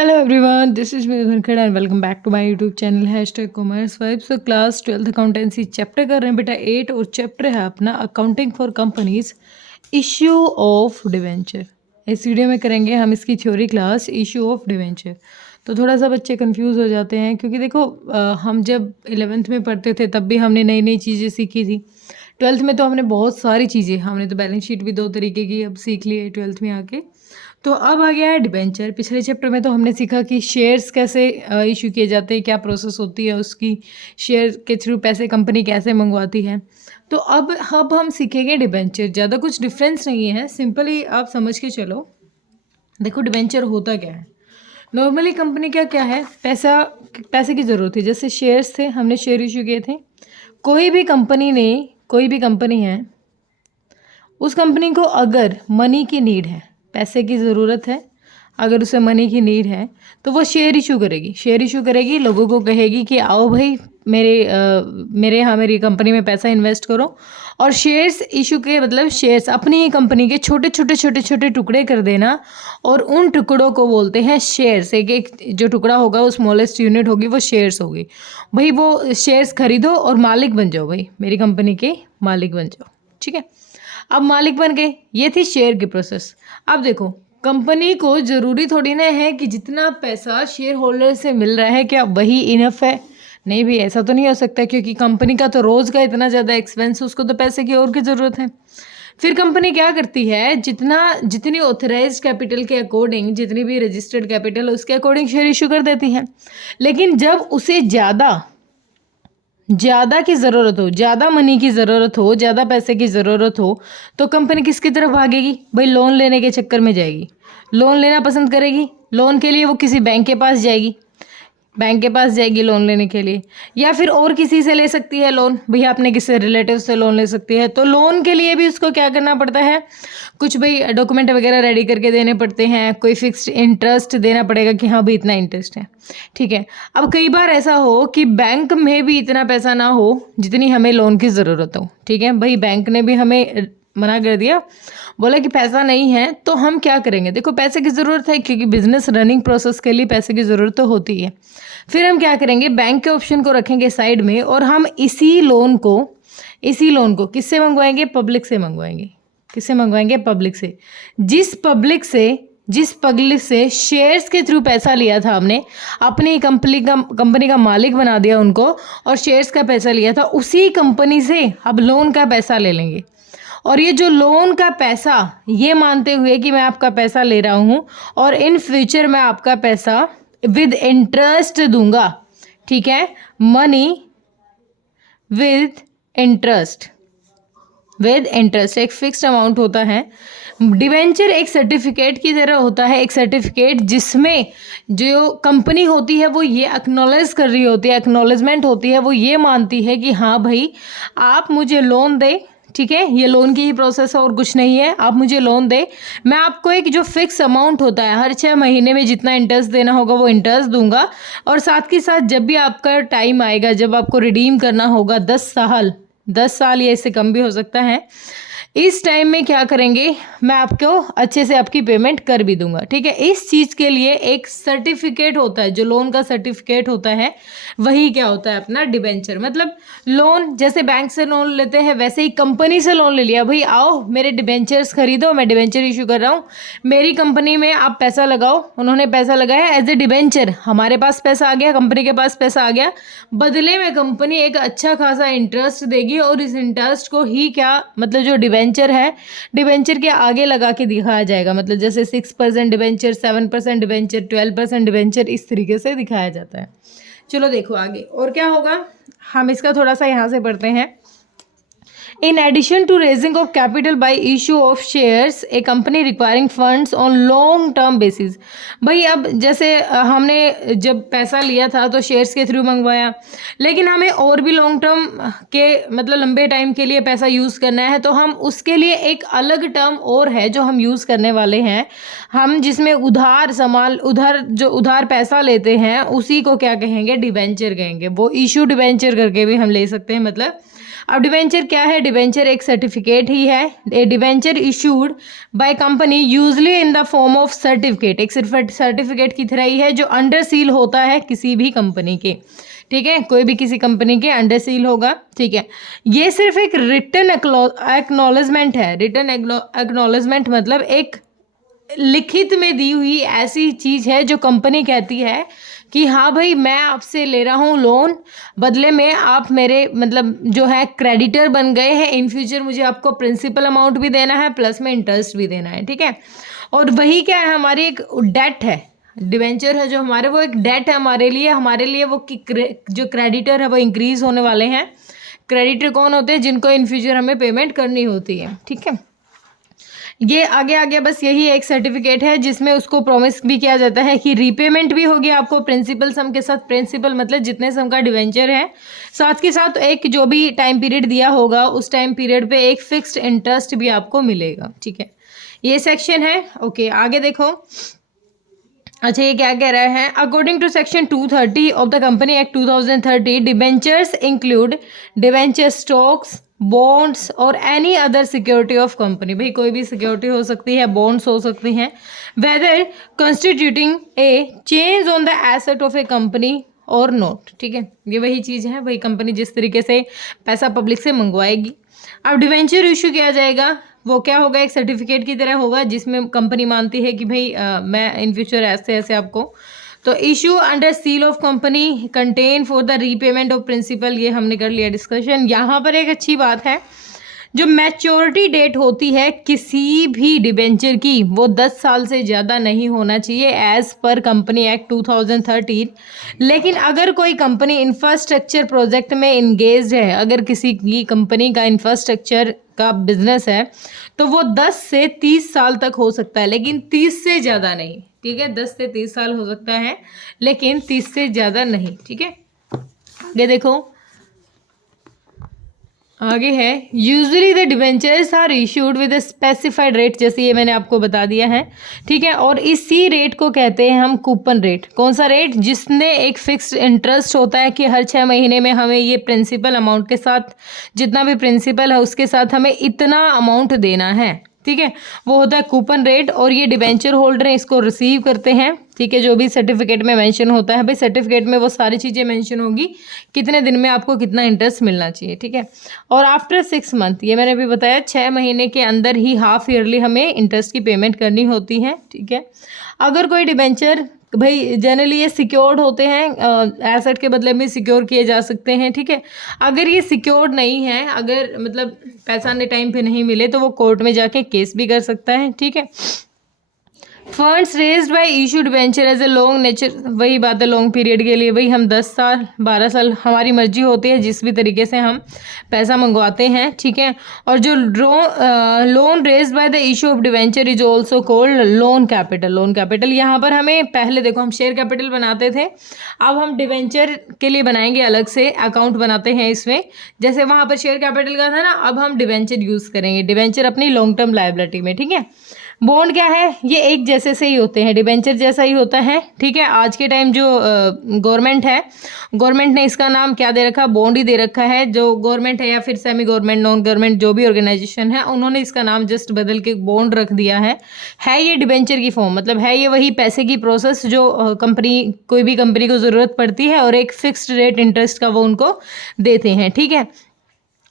Hello everyone, this is Meera Dhankhar and welcome back to my YouTube channel #commerce vibes। तो class 12th accountancy chapter कर रहे हैं बेटा 8 और chapter है अपना accounting for companies issue of debenture. इस वीडियो में करेंगे हम इसकी theory class issue of debenture. तो थोड़ा सा बच्चे कंफ्यूज हो जाते हैं क्योंकि देखो हम जब 11th में पढ़ते थे तब भी हमने नई नई चीज़ें सीखी थी। 12th में तो हमने बहुत सारी चीज़ें, हमने तो बैलेंस शीट भी 2 तरीके की अब सीख ली है 12th में आके। तो अब आ गया है डिबेंचर। पिछले चैप्टर में तो हमने सीखा कि शेयर्स कैसे इशू किए जाते हैं, क्या प्रोसेस होती है उसकी, शेयर के थ्रू पैसे कंपनी कैसे मंगवाती है। तो अब हम सीखेंगे डिबेंचर। ज़्यादा कुछ डिफरेंस नहीं है, सिंपली आप समझ के चलो। देखो डिबेंचर होता क्या है। नॉर्मली कंपनी का क्या है, पैसे की ज़रूरत थी। जैसे शेयर्स थे, हमने शेयर इशू किए थे। कोई भी कंपनी है, उस कंपनी को अगर मनी की नीड है, पैसे की ज़रूरत है, अगर उसे मनी की नीड है तो वो शेयर इशू करेगी, लोगों को कहेगी कि आओ भाई मेरे यहाँ मेरी कंपनी में पैसा इन्वेस्ट करो। और शेयर्स इशू के मतलब शेयर्स अपनी ही कंपनी के छोटे टुकड़े कर देना, और उन टुकड़ों को बोलते हैं शेयर्स। एक जो टुकड़ा होगा वो स्मॉलेस्ट यूनिट होगी, वो शेयर्स होगी। भाई वो शेयर्स खरीदो और मालिक बन जाओ, भाई मेरी कंपनी के मालिक बन जाओ। ठीक है, अब मालिक बन गए, ये थी शेयर की प्रोसेस। अब देखो कंपनी को ज़रूरी थोड़ी ना है कि जितना पैसा शेयर होल्डर से मिल रहा है क्या वही इनफ है। नहीं भी, ऐसा तो नहीं हो सकता, क्योंकि कंपनी का तो रोज़ का इतना ज़्यादा एक्सपेंस, उसको तो पैसे की और की ज़रूरत है। फिर कंपनी क्या करती है, जितनी ऑथराइज्ड कैपिटल के अकॉर्डिंग, जितनी भी रजिस्टर्ड कैपिटल है उसके अकॉर्डिंग शेयर इशू कर देती है। लेकिन जब उसे ज़्यादा की ज़रूरत हो, ज़्यादा मनी की ज़रूरत हो, ज़्यादा पैसे की ज़रूरत हो, तो कंपनी किसकी तरफ भागेगी? भाई लोन लेने के चक्कर में जाएगी, लोन लेना पसंद करेगी। लोन के लिए वो किसी बैंक के पास जाएगी, लोन लेने के लिए, या फिर और किसी से ले सकती है लोन। भैया अपने किसी रिलेटिव से लोन ले सकती है। तो लोन के लिए भी उसको क्या करना पड़ता है, कुछ भाई डॉक्यूमेंट वगैरह रेडी करके देने पड़ते हैं, कोई फिक्स्ड इंटरेस्ट देना पड़ेगा कि हाँ भाई इतना इंटरेस्ट है। ठीक है, अब कई बार ऐसा हो कि बैंक में भी इतना पैसा ना हो जितनी हमें लोन की ज़रूरत हो। ठीक है भाई, बैंक ने भी हमें मना कर दिया, बोला कि पैसा नहीं है, तो हम क्या करेंगे? देखो पैसे की ज़रूरत है, क्योंकि बिजनेस रनिंग प्रोसेस के लिए पैसे की ज़रूरत तो होती है। फिर हम क्या करेंगे, बैंक के ऑप्शन को रखेंगे साइड में, और हम इसी लोन को किससे मंगवाएंगे? पब्लिक से मंगवाएंगे। किससे मंगवाएंगे? पब्लिक से। जिस पब्लिक से शेयर्स के थ्रू पैसा लिया था हमने, अपनी कंपनी का मालिक बना दिया उनको, और शेयर्स का पैसा लिया था, उसी कंपनी से अब लोन का पैसा ले लेंगे। और ये जो लोन का पैसा, ये मानते हुए कि मैं आपका पैसा ले रहा हूँ और इन फ्यूचर मैं आपका पैसा विद इंटरेस्ट दूंगा। ठीक है, मनी विद इंटरेस्ट एक फिक्स्ड अमाउंट होता है। डिवेंचर एक सर्टिफिकेट की तरह होता है, एक सर्टिफिकेट जिसमें जो कंपनी होती है वो ये एक्नॉलेज कर रही होती है, एक्नॉलेजमेंट होती है, वो ये मानती है कि हाँ भाई आप मुझे लोन दे। ठीक है, ये लोन की ही प्रोसेस है और कुछ नहीं है। आप मुझे लोन दे, मैं आपको एक जो फिक्स अमाउंट होता है, हर 6 महीने में जितना इंटरेस्ट देना होगा वो इंटरेस्ट दूंगा, और साथ के साथ जब भी आपका टाइम आएगा, जब आपको रिडीम करना होगा 10 साल या इससे कम भी हो सकता है, इस टाइम में क्या करेंगे, मैं आपको अच्छे से आपकी पेमेंट कर भी दूंगा। ठीक है, इस चीज़ के लिए एक सर्टिफिकेट होता है, जो लोन का सर्टिफिकेट होता है, वही क्या होता है अपना डिबेंचर। मतलब लोन, जैसे बैंक से लोन लेते हैं वैसे ही कंपनी से लोन ले लिया। भाई आओ मेरे डिबेंचर्स खरीदो, मैं डिबेंचर इशू कर रहा हूँ, मेरी कंपनी में आप पैसा लगाओ। उन्होंने पैसा लगाया एज ए डिबेंचर, हमारे पास पैसा आ गया, कंपनी के पास पैसा आ गया, बदले में कंपनी एक अच्छा खासा इंटरेस्ट देगी, और इस इंटरेस्ट को ही क्या मतलब जो डिबेंचर है, डिबेंचर के आगे लगा के दिखाया जाएगा। मतलब जैसे 6% डिबेंचर, 7% डिबेंचर, 12% डिबेंचर, इस तरीके से दिखाया जाता है। चलो देखो आगे और क्या होगा, हम इसका थोड़ा सा यहाँ से पढ़ते हैं। In addition to raising of capital by issue of shares, a company requiring funds on long term basis। भाई अब जैसे हमने जब पैसा लिया था तो शेयर्स के थ्रू मंगवाया, लेकिन हमें और भी लॉन्ग टर्म के मतलब लंबे टाइम के लिए पैसा यूज़ करना है, तो हम उसके लिए एक अलग टर्म और है जो हम यूज़ करने वाले हैं। हम जिसमें उधार पैसा लेते हैं, उसी को क्या कहेंगे? डिबेंचर कहेंगे। वो इशू डिबेंचर करके भी हम ले सकते हैं। मतलब अब डिवेंचर क्या है? डिवेंचर एक सर्टिफिकेट ही है। A debenture issued by company usually in the form of certificate, एक सिर्फ सर्टिफिकेट की तरह ही है जो अंडर सील होता है किसी भी कंपनी के, ठीक है, कोई भी किसी कंपनी के अंडर सील होगा, ठीक है। ये सिर्फ एक रिटन एक्नॉलेजमेंट है। रिटन एक्नॉलेजमेंट मतलब एक लिखित में दी हुई ऐसी चीज़ है जो कंपनी कहती है कि हाँ भाई मैं आपसे ले रहा हूँ लोन, बदले में आप मेरे मतलब जो है क्रेडिटर बन गए हैं, इन फ्यूचर मुझे आपको प्रिंसिपल अमाउंट भी देना है प्लस में इंटरेस्ट भी देना है, ठीक है। और वही क्या है, हमारी एक डेट है, डिवेंचर है जो हमारे, वो एक डेट है हमारे लिए वो कि जो क्रेडिटर है वो इंक्रीज होने वाले हैं। क्रेडिटर कौन होते हैं? जिनको इन फ्यूचर हमें पेमेंट करनी होती है, ठीक है। ये आगे आगे बस यही एक सर्टिफिकेट है जिसमें उसको प्रॉमिस भी किया जाता है कि रीपेमेंट भी होगी आपको प्रिंसिपल सम के साथ। प्रिंसिपल मतलब जितने सम का डिवेंचर है, साथ के साथ एक जो भी टाइम पीरियड दिया होगा उस टाइम पीरियड पे एक फिक्स्ड इंटरेस्ट भी आपको मिलेगा, ठीक है। ये सेक्शन है। ओके, आगे देखो। अच्छा, ये क्या कह रहा है? According to section 230 of the company act 2030, debentures include debenture stocks, bonds और any other security of company. भाई कोई भी सिक्योरिटी हो सकती है, बॉन्ड्स हो सकती हैं, whether constituting a change on the asset of a company और नोट, ठीक है। ये वही चीज़ है, वही कंपनी जिस तरीके से पैसा पब्लिक से मंगवाएगी। अब डिवेंचर इशू किया जाएगा, वो क्या होगा? एक सर्टिफिकेट की तरह होगा जिसमें कंपनी मानती है कि भाई मैं इन फ्यूचर ऐसे ऐसे आपको, तो issue under seal of company contain for the repayment of principal. ये हमने कर लिया डिस्कशन। यहाँ पर एक अच्छी बात है, जो मैच्योरिटी डेट होती है किसी भी डिबेंचर की वो 10 साल से ज़्यादा नहीं होना चाहिए एज़ पर कंपनी एक्ट 2013। लेकिन अगर कोई कंपनी इंफ्रास्ट्रक्चर प्रोजेक्ट में इंगेज है, अगर किसी की कंपनी का इंफ्रास्ट्रक्चर का बिजनेस है, तो वो 10 से 30 साल तक हो सकता है, लेकिन 30 से ज़्यादा नहीं, ठीक है। 10 से 30 साल हो सकता है लेकिन 30 से ज़्यादा नहीं, ठीक है। ये देखो आगे है, usually the debentures are issued with a specified rate, जैसे ये मैंने आपको बता दिया है, ठीक है। और इसी रेट को कहते हैं हम कूपन रेट। कौन सा रेट? जिसने एक फिक्स्ड इंटरेस्ट होता है कि हर 6 महीने में हमें ये प्रिंसिपल अमाउंट के साथ, जितना भी प्रिंसिपल है उसके साथ हमें इतना अमाउंट देना है, ठीक है। वो होता है कूपन रेट। और ये डिबेंचर होल्डर इसको रिसीव करते हैं, ठीक है। जो भी सर्टिफिकेट में मेंशन होता है, भाई सर्टिफिकेट में वो सारी चीज़ें मेंशन होगी, कितने दिन में आपको कितना इंटरेस्ट मिलना चाहिए, ठीक है। और आफ्टर 6 मंथ, ये मैंने अभी बताया 6 महीने के अंदर ही हाफ ईयरली हमें इंटरेस्ट की पेमेंट करनी होती है, ठीक है। अगर कोई डिबेंचर, भाई जनरली ये सिक्योर्ड होते हैं, एसेट के बदले में सिक्योर किए जा सकते हैं, ठीक है। अगर ये सिक्योर्ड नहीं है, अगर मतलब पैसा ने टाइम पे नहीं मिले, तो वो कोर्ट में जाके केस भी कर सकता है, ठीक है। Funds raised by issued debenture as a long nature, वही बात है लॉन्ग पीरियड के लिए, वही हम 10 साल 12 साल हमारी मर्जी होती है जिस भी तरीके से हम पैसा मंगवाते हैं, ठीक है। और जो loan raised by the issue of debenture is also called loan capital. Loan capital, यहाँ पर हमें पहले देखो हम शेयर कैपिटल बनाते थे, अब हम डिबेंचर के लिए बनाएंगे अलग से अकाउंट बनाते हैं इसमें। जैसे वहाँ पर शेयर कैपिटल का था ना, अब हम डिबेंचर यूज़ करेंगे, डिबेंचर अपनी लॉन्ग टर्म लायबिलिटी में, ठीक है। बॉन्ड क्या है? ये एक जैसे से ही होते हैं, डिबेंचर जैसा ही होता है, ठीक है। आज के टाइम जो गवर्नमेंट है, गवर्नमेंट ने इसका नाम क्या दे रखा? बॉन्ड ही दे रखा है। जो गवर्नमेंट है या फिर सेमी गवर्नमेंट, नॉन गवर्नमेंट जो भी ऑर्गेनाइजेशन है, उन्होंने इसका नाम जस्ट बदल के बॉन्ड रख दिया है। ये डिबेंचर की फॉर्म, मतलब है ये वही पैसे की प्रोसेस जो कंपनी, कोई भी कंपनी को ज़रूरत पड़ती है और एक फिक्स्ड रेट इंटरेस्ट का वो उनको देते हैं, ठीक है।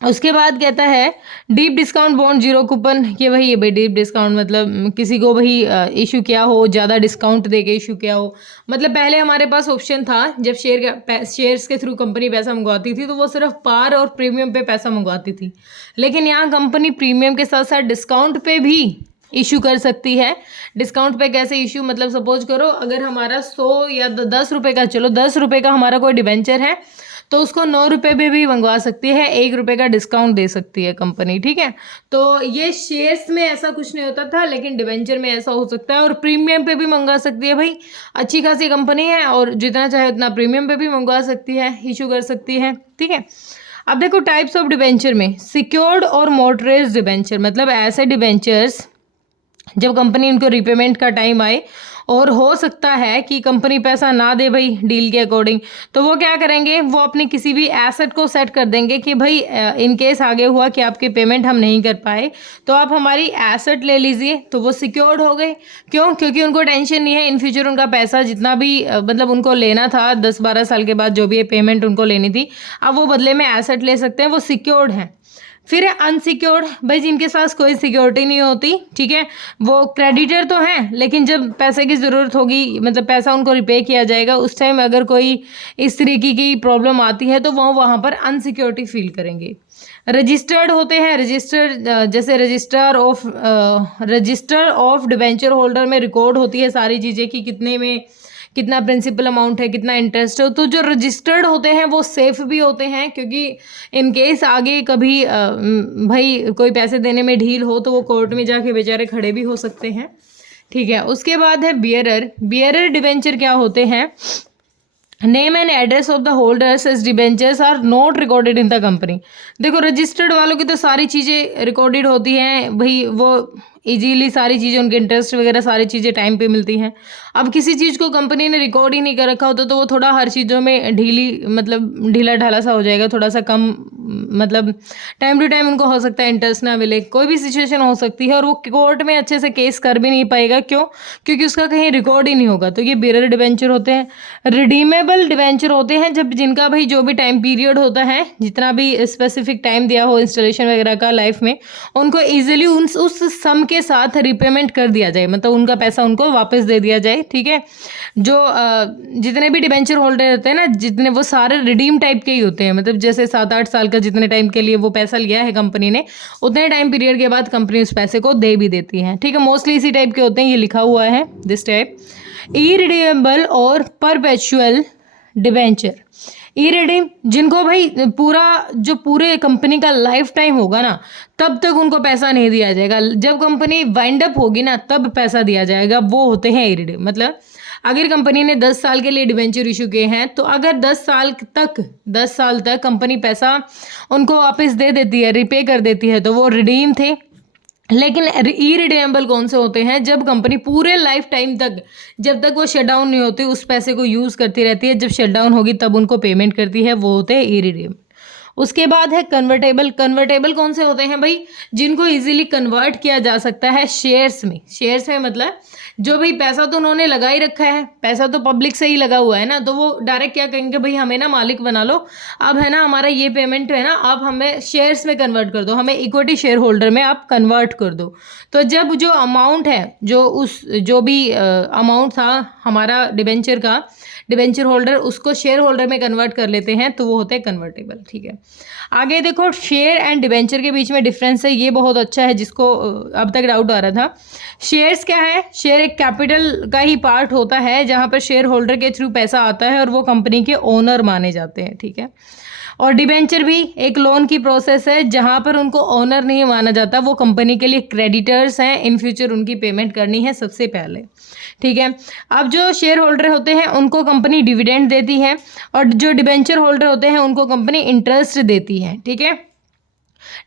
उसके बाद कहता है deep discount bond zero coupon, ये वही है भाई डीप डिस्काउंट, मतलब किसी को वही इशू किया हो, ज़्यादा डिस्काउंट दे के इशू किया हो। मतलब पहले हमारे पास ऑप्शन था, जब शेयर्स के थ्रू कंपनी पैसा मंगवाती थी तो वो सिर्फ पार और प्रीमियम पे पैसा मंगवाती थी, लेकिन यहाँ कंपनी प्रीमियम के साथ साथ डिस्काउंट पे भी इशू कर सकती है। डिस्काउंट पे कैसे इशू? मतलब सपोज करो अगर हमारा 100 या 10 रुपये का, चलो 10 रुपये का हमारा कोई डिबेंचर है, तो उसको 9 रुपये में भी मंगवा सकती है, 1 रुपये का डिस्काउंट दे सकती है कंपनी, ठीक है। तो ये शेयर्स में ऐसा कुछ नहीं होता था, लेकिन डिबेंचर में ऐसा हो सकता है। और प्रीमियम पे भी मंगवा सकती है, भाई अच्छी खासी कंपनी है और जितना चाहे उतना प्रीमियम पे भी मंगवा सकती है, इशू कर सकती है, ठीक है। अब देखो टाइप्स ऑफ डिबेंचर में, सिक्योर्ड और मोटरेज डिबेंचर, मतलब ऐसे डिबेंचर्स जब कंपनी उनको रिपेमेंट का टाइम आए और हो सकता है कि कंपनी पैसा ना दे भाई डील के अकॉर्डिंग, तो वो क्या करेंगे, वो अपनी किसी भी एसेट को सेट कर देंगे कि भाई इन केस आगे हुआ कि आपकी पेमेंट हम नहीं कर पाए तो आप हमारी एसेट ले लीजिए, तो वो सिक्योर्ड हो गए। क्यों? क्योंकि उनको टेंशन नहीं है इन फ्यूचर उनका पैसा जितना भी मतलब उनको लेना था 10-12 साल के बाद जो भी पेमेंट उनको लेनी थी, अब वो बदले में एसेट ले सकते हैं, वो सिक्योर्ड हैं। फिर है अनसिक्योर्ड, भाई जिनके पास कोई सिक्योरिटी नहीं होती, ठीक है, वो क्रेडिटर तो हैं लेकिन जब पैसे की ज़रूरत होगी, मतलब पैसा उनको रिपे किया जाएगा, उस टाइम अगर कोई इस तरीके की प्रॉब्लम आती है तो वो वहाँ पर अनसिक्योरिटी फील करेंगे। रजिस्टर्ड होते हैं, रजिस्टर जैसे रजिस्टर ऑफ डिबेंचर होल्डर में रिकॉर्ड होती है सारी चीज़ें कि कितने में कितना प्रिंसिपल अमाउंट है, कितना इंटरेस्ट है। तो जो रजिस्टर्ड होते हैं वो सेफ भी होते हैं, क्योंकि इन केस आगे कभी भाई कोई पैसे देने में ढील हो तो वो कोर्ट में जाके बेचारे खड़े भी हो सकते हैं, ठीक है। उसके बाद है बियरर। बियरर डिबेंचर क्या होते हैं, name and address of the holders as debentures are not recorded in the company. देखो रजिस्टर्ड वालों की तो सारी चीज़ें रिकॉर्डेड होती हैं भाई, वो इजीली सारी चीज़ें उनके इंटरेस्ट वगैरह सारी चीज़ें टाइम पे मिलती हैं। अब किसी चीज़ को कंपनी ने रिकॉर्ड ही नहीं कर रखा होता तो वो थोड़ा हर चीज़ों में मतलब ढीला ढाला सा हो जाएगा, थोड़ा सा कम, मतलब टाइम टू टाइम उनको हो सकता है इंटरेस्ट ना मिले, कोई भी सिचुएशन हो सकती है और वो कोर्ट में अच्छे से केस कर भी नहीं पाएगा। क्यों? क्योंकि उसका कहीं रिकॉर्ड ही नहीं होगा। तो ये बियरर डिबेंचर होते हैं। रिडीमेबल डिबेंचर होते हैं जब जिनका भाई जो भी टाइम पीरियड होता है, जितना भी स्पेसिफिक टाइम दिया हो इंस्टॉलेशन वगैरह का लाइफ में, उनको ईजिली उस सम के साथ रिपेमेंट कर दिया जाए, मतलब उनका पैसा उनको वापस दे दिया जाए, ठीक है। जो जितने भी डिबेंचर होल्डर रहते हैं ना, जितने, वो सारे रिडीम टाइप के ही होते हैं, मतलब जैसे 7-8 साल का जितने टाइम के लिए वो पैसा लिया है कंपनी ने, उतने टाइम पीरियड के बाद कंपनी उस पैसे को दे भी देती है, ठीक है। मोस्टली इसी टाइप के होते हैं, ये लिखा हुआ है दिस टाइप। इरिडीमेबल और परपेचुअल डिबेंचर। इरिडीम जिनको भाई पूरे कंपनी का लाइफ टाइम होगा ना तब तक उनको पैसा नहीं दिया जाएगा, जब कंपनी वाइंड अप होगी ना तब पैसा दिया जाएगा, वो होते हैं इरिडीम। मतलब अगर कंपनी ने 10 साल के लिए डिबेंचर इशू किए हैं तो अगर 10 साल तक कंपनी पैसा उनको वापस दे देती है, रिपे कर देती है, तो वो रिडीम थे। लेकिन इरिडेमेबल कौन से होते हैं, जब कंपनी पूरे लाइफ टाइम तक, जब तक वो शट डाउन नहीं होती, उस पैसे को यूज़ करती रहती है, जब शट डाउन होगी तब उनको पेमेंट करती है, वो होते हैं इरिडेमेबल। उसके बाद है कन्वर्टेबल। कन्वर्टेबल कौन से होते हैं भाई, जिनको इजीली कन्वर्ट किया जा सकता है शेयर्स में। शेयर्स में मतलब जो भाई पैसा तो उन्होंने लगा ही रखा है, पैसा तो पब्लिक से ही लगा हुआ है ना, तो वो डायरेक्ट क्या कहेंगे, भाई हमें ना मालिक बना लो, अब है ना हमारा ये पेमेंट है ना, आप हमें शेयर्स में कन्वर्ट कर दो, हमें इक्विटी शेयर होल्डर में आप कन्वर्ट कर दो। तो जब जो अमाउंट है, जो भी अमाउंट था हमारा डिबेंचर होल्डर उसको शेयर होल्डर में कन्वर्ट कर लेते हैं, तो वो होते हैं कन्वर्टेबल, ठीक है। आगे देखो, शेयर एंड डिबेंचर के बीच में डिफरेंस है, ये बहुत अच्छा है, जिसको अब तक डाउट आ रहा था। शेयर्स क्या है, शेयर एक कैपिटल का ही पार्ट होता है जहाँ पर शेयर होल्डर के थ्रू पैसा आता है और वो कंपनी के ओनर माने जाते हैं, ठीक है। और डिबेंचर भी एक लोन की प्रोसेस है जहाँ पर उनको ओनर नहीं माना जाता, वो कंपनी के लिए क्रेडिटर्स हैं, इन फ्यूचर उनकी पेमेंट करनी है सबसे पहले, ठीक है। अब जो शेयर होल्डर होते हैं उनको कंपनी डिविडेंड देती है और जो डिबेंचर होल्डर होते हैं उनको कंपनी इंटरेस्ट देती है, ठीक है।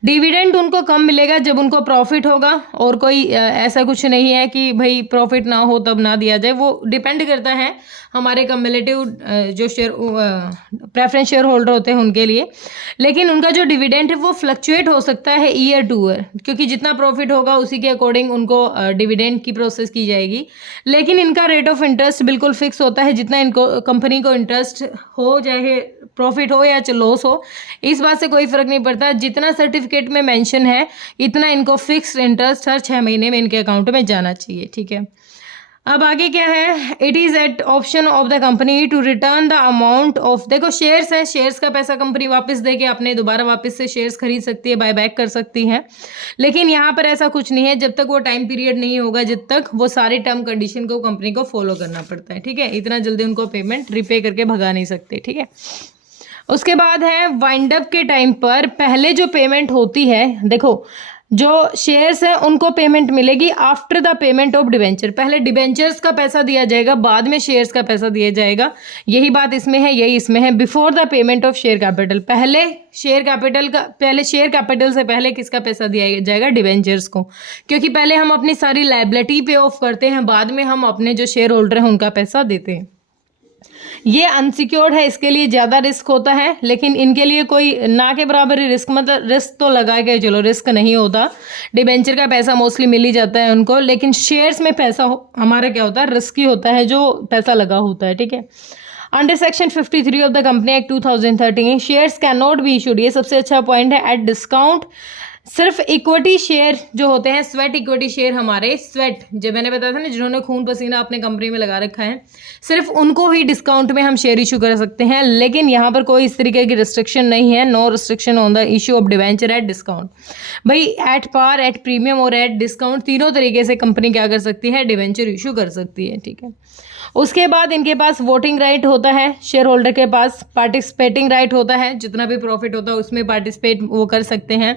डिविडेंड उनको कम मिलेगा जब उनको प्रॉफिट होगा, और कोई ऐसा कुछ नहीं है कि भाई प्रॉफिट ना हो तब ना दिया जाए, वो डिपेंड करता है हमारे कम्युलेटिव जो प्रेफरेंस शेयर होल्डर होते हैं उनके लिए। लेकिन उनका जो डिविडेंड है वो फ्लक्चुएट हो सकता है ईयर टू ईयर, क्योंकि जितना प्रॉफिट होगा उसी के अकॉर्डिंग उनको डिविडेंड की प्रोसेस की जाएगी। लेकिन इनका रेट ऑफ इंटरेस्ट बिल्कुल फिक्स होता है, जितना इनको कंपनी को इंटरेस्ट हो, चाहे प्रॉफिट हो या लॉस हो, इस बात से कोई फर्क नहीं पड़ता, जितना सर्टिफिकेट में मेंशन है इतना इनको फिक्स्ड इंटरेस्ट हर 6 महीने में इनके अकाउंट में जाना चाहिए, ठीक है। अब आगे क्या है, it is at option of the company to return the amount of, देखो शेयर्स है, शेयर्स का पैसा कंपनी वापस देके अपने दोबारा वापस से शेयर्स खरीद सकती है, बाय बैक कर सकती है। लेकिन यहाँ पर ऐसा कुछ नहीं है, जब तक वो टाइम पीरियड नहीं होगा, जब तक वो सारे टर्म कंडीशन को कंपनी को फॉलो करना पड़ता है, ठीक है। इतना जल्दी उनको पेमेंट रिपे करके भगा नहीं सकते, ठीक है। उसके बाद है वाइंड अप के टाइम पर पहले जो पेमेंट होती है, देखो जो शेयर्स हैं उनको पेमेंट मिलेगी after the payment of debenture. पहले डिवेंचर्स का पैसा दिया जाएगा, बाद में शेयर्स का पैसा दिया जाएगा। यही बात इसमें है, यही इसमें है। Before the payment of share capital, पहले शेयर कैपिटल से पहले किसका पैसा दिया जाएगा? डिवेंचर्स को, क्योंकि पहले हम अपनी सारी लायबिलिटी पे ऑफ करते हैं, बाद में हम अपने जो शेयर होल्डर हैं उनका पैसा देते हैं। ये अनसिक्योर्ड है, इसके लिए ज़्यादा रिस्क होता है, लेकिन इनके लिए कोई ना के बराबर ही रिस्क, मतलब रिस्क तो लगा के चलो, रिस्क नहीं होता। डिबेंचर का पैसा मोस्टली मिल ही जाता है उनको, लेकिन शेयर्स में पैसा हमारा क्या होता है? रिस्की होता है जो पैसा लगा होता है, ठीक है। Under section 53 of the company act 2013 shares can not be issued, ये सबसे अच्छा पॉइंट है, एट डिस्काउंट। सिर्फ इक्विटी शेयर जो होते हैं, स्वेट इक्विटी शेयर, हमारे स्वेट जो मैंने बताया था ना, जिन्होंने खून पसीना अपने कंपनी में लगा रखा है, सिर्फ उनको ही डिस्काउंट में हम शेयर इशू कर सकते हैं। लेकिन यहाँ पर कोई इस तरीके की रिस्ट्रिक्शन नहीं है, no restriction on the issue of debenture at discount. भाई एट पार, एट प्रीमियम और एट डिस्काउंट, तीनों तरीके से कंपनी क्या कर सकती है? डिवेंचर इशू कर सकती है, ठीक है। उसके बाद इनके पास वोटिंग राइट होता है, शेयर होल्डर के पास पार्टिसिपेटिंग राइट होता है, जितना भी प्रॉफिट होता है उसमें पार्टिसिपेट वो कर सकते हैं।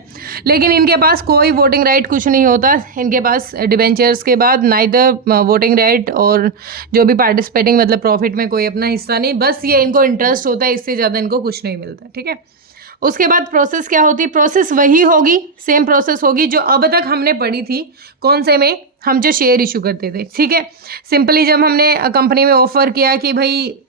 लेकिन इनके पास कोई वोटिंग राइट कुछ नहीं होता इनके पास डिबेंचर्स के बाद, नाइदर वोटिंग राइट और जो भी पार्टिसिपेटिंग, मतलब प्रॉफिट में कोई अपना हिस्सा नहीं, बस ये इनको इंटरेस्ट होता है, इससे ज़्यादा इनको कुछ नहीं मिलता, ठीक है। उसके बाद प्रोसेस क्या होती है? प्रोसेस वही होगी, सेम प्रोसेस होगी जो अब तक हमने पढ़ी थी। कौन से में? हम जो शेयर इशू करते थे, ठीक है। सिंपली जब हमने कंपनी में ऑफर किया कि भाई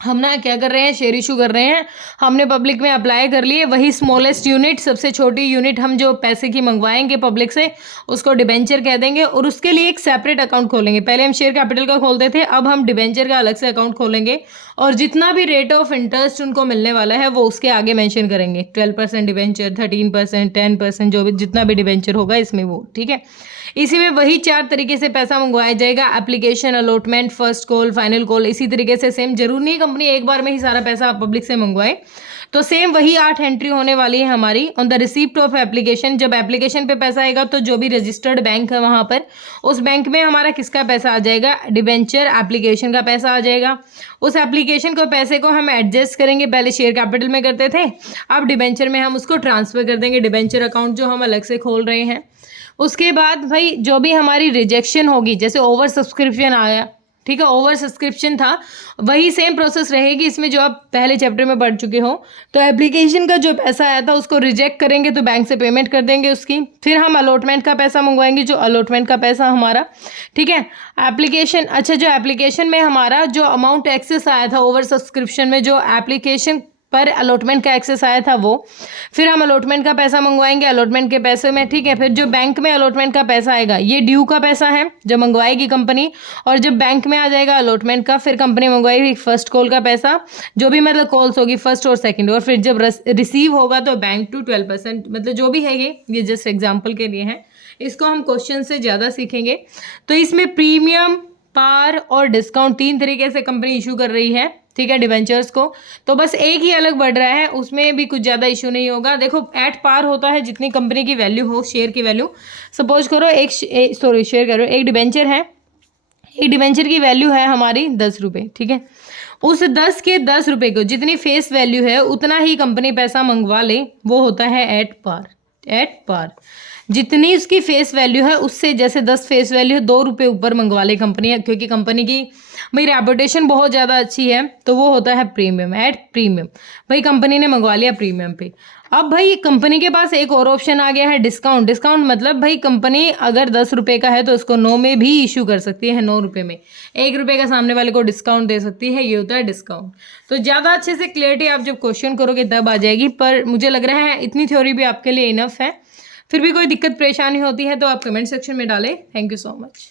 हम ना क्या कर रहे हैं, शेयर इशू कर रहे हैं, हमने पब्लिक में अप्लाई कर लिए, वही स्मॉलेस्ट यूनिट, सबसे छोटी यूनिट हम जो पैसे की मंगवाएंगे पब्लिक से, उसको डिबेंचर कह देंगे, और उसके लिए एक सेपरेट अकाउंट खोलेंगे। पहले हम शेयर कैपिटल का खोलते थे, अब हम डिबेंचर का अलग से अकाउंट खोलेंगे, और जितना भी रेट ऑफ इंटरेस्ट उनको मिलने वाला है वो उसके आगे मेंशन करेंगे। 12% डिबेंचर, 13%, 10%, जो भी जितना भी डिबेंचर होगा इसमें वो, ठीक है। इसी में वही 4 तरीके से पैसा मंगवाया जाएगा, application, allotment, first call, final call. इसी तरीके से सेम, जरूर नहीं कंपनी एक बार में ही सारा पैसा पब्लिक से मंगवाए, तो सेम वही 8 एंट्री होने वाली है हमारी। On the receipt of application, जब एप्लीकेशन पे पैसा आएगा तो जो भी रजिस्टर्ड बैंक है वहाँ पर, उस बैंक में हमारा किसका पैसा आ जाएगा? डिबेंचर एप्लीकेशन का पैसा आ जाएगा। उस एप्लीकेशन को पैसे को हम एडजस्ट करेंगे, पहले शेयर कैपिटल में करते थे, अब डिबेंचर में हम उसको ट्रांसफर कर देंगे, डिबेंचर अकाउंट जो हम अलग से खोल रहे हैं। उसके बाद भाई जो भी हमारी रिजेक्शन होगी, जैसे ओवर सब्सक्रिप्शन आया, ठीक है, ओवर सब्सक्रिप्शन था, वही सेम प्रोसेस रहेगी इसमें जो आप पहले चैप्टर में पढ़ चुके हो। तो एप्लीकेशन का जो पैसा आया था उसको रिजेक्ट करेंगे तो बैंक से पेमेंट कर देंगे उसकी, फिर हम अलॉटमेंट का पैसा मंगवाएंगे, जो अलॉटमेंट का पैसा हमारा, ठीक है। एप्लीकेशन, अच्छा, जो एप्लीकेशन में हमारा जो अमाउंट एक्सेस आया था ओवर सब्सक्रिप्शन में, जो एप्लीकेशन पर अलॉटमेंट का एक्सेस आया था वो, फिर हम अलॉटमेंट का पैसा मंगवाएंगे अलॉटमेंट के पैसे में, ठीक है। फिर जो बैंक में अलॉटमेंट का पैसा आएगा, ये ड्यू का पैसा है जो मंगवाएगी कंपनी, और जब बैंक में आ जाएगा अलॉटमेंट का, फिर कंपनी मंगवाएगी फर्स्ट कॉल का पैसा, जो भी मतलब कॉल्स होगी फर्स्ट और सेकंड, और फिर जब रिसीव होगा तो बैंक टू 12%, मतलब जो भी है ये जस्ट एग्जाम्पल के लिए है, इसको हम क्वेश्चन से ज़्यादा सीखेंगे। तो इसमें प्रीमियम, पार और डिस्काउंट 3 तरीके से कंपनी इशू कर रही है, ठीक है, डिवेंचर्स को। तो बस एक ही अलग बढ़ रहा है, उसमें भी कुछ ज़्यादा इशू नहीं होगा। देखो एट पार होता है जितनी कंपनी की वैल्यू हो, शेयर की वैल्यू। सपोज करो एक डिवेंचर है, एक डिवेंचर की वैल्यू है हमारी 10 रुपये, ठीक है। उस 10 के 10 रुपये को जितनी फेस वैल्यू है उतना ही कंपनी पैसा मंगवा ले, वो होता है एट पार। एट पार जितनी उसकी फेस वैल्यू है उससे, जैसे 10 फेस वैल्यू है, 2 रुपये ऊपर मंगवा ले कंपनी, क्योंकि कंपनी की भाई रेपुटेशन बहुत ज़्यादा अच्छी है, तो वो होता है प्रीमियम, एट प्रीमियम। भाई कंपनी ने मंगवा लिया प्रीमियम पे। अब भाई कंपनी के पास एक और ऑप्शन आ गया है डिस्काउंट। डिस्काउंट मतलब भाई कंपनी अगर 10 रुपये का है तो उसको 9 में भी इशू कर सकती है, 9 रुपये में 1 रुपये का सामने वाले को डिस्काउंट दे सकती है, ये होता है डिस्काउंट। तो ज़्यादा अच्छे से क्लियरिटी आप जब क्वेश्चन करोगे तब आ जाएगी, पर मुझे लग रहा है इतनी थ्योरी भी आपके लिए इनफ है। फिर भी कोई दिक्कत परेशानी होती है तो आप कमेंट सेक्शन में डालें। Thank you so much.